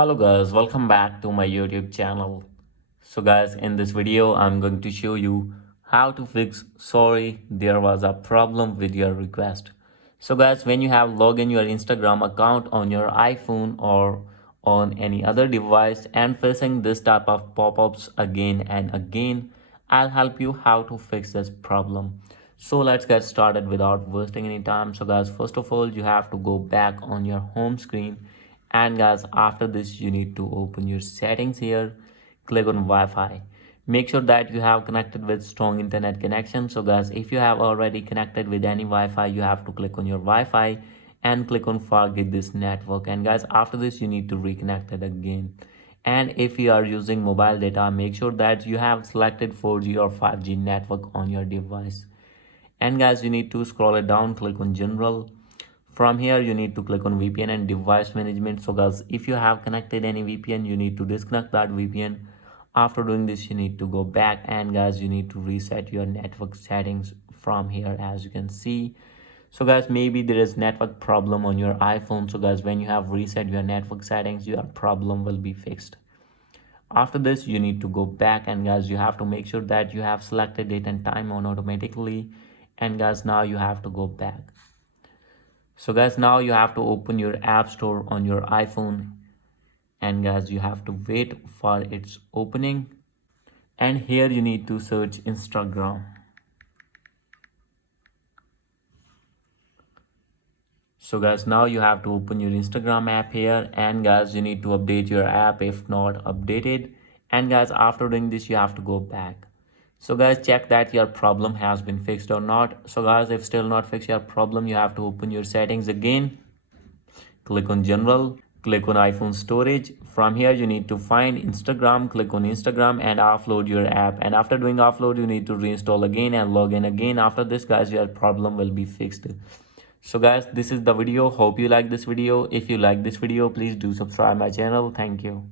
Hello guys, welcome back to my YouTube channel. So guys, in this video I'm going to show you how to fix sorry there was a problem with your request. So guys, when you have logged in your Instagram account on your iPhone or on any other device and facing this type of pop-ups again and again, I'll help you how to fix this problem. So let's get started without wasting any time. So guys, first of all, you have to go back on your home screen, and guys, after this you need to open your settings here, click on Wi-Fi. Make sure that you have connected with strong internet connection. So guys, if you have already connected with any Wi-Fi, you have to click on your Wi-Fi and click on forget this network. And guys, after this you need to reconnect it again. And if you are using mobile data, make sure that you have selected 4G or 5G network on your device. And guys, you need to scroll it down, click on general. From here you need to click on VPN and device management. So guys, if you have connected any VPN, you need to disconnect that VPN. After doing this, you need to go back, and guys, you need to reset your network settings from here, as you can see. So guys, maybe there is network problem on your iPhone. So guys, when you have reset your network settings, your problem will be fixed. After this, you need to go back, and guys, you have to make sure that you have selected date and time on automatically. And guys, now you have to go back. So guys, now you have to open your app store on your iPhone, and guys, you have to wait for its opening. And here you need to search Instagram. So guys, now you have to open your Instagram app here, and guys, you need to update your app if not updated. And guys, after doing this, you have to go back. So guys, check that your problem has been fixed or not. So guys, if still not fixed your problem, you have to open your settings again, click on general, click on iPhone storage. From here you need to find Instagram, click on Instagram and offload your app. And after doing offload, you need to reinstall again and log in again. After this, guys, your problem will be fixed. So guys, this is the video. Hope you like this video. If you like this video, please do subscribe my channel. Thank you.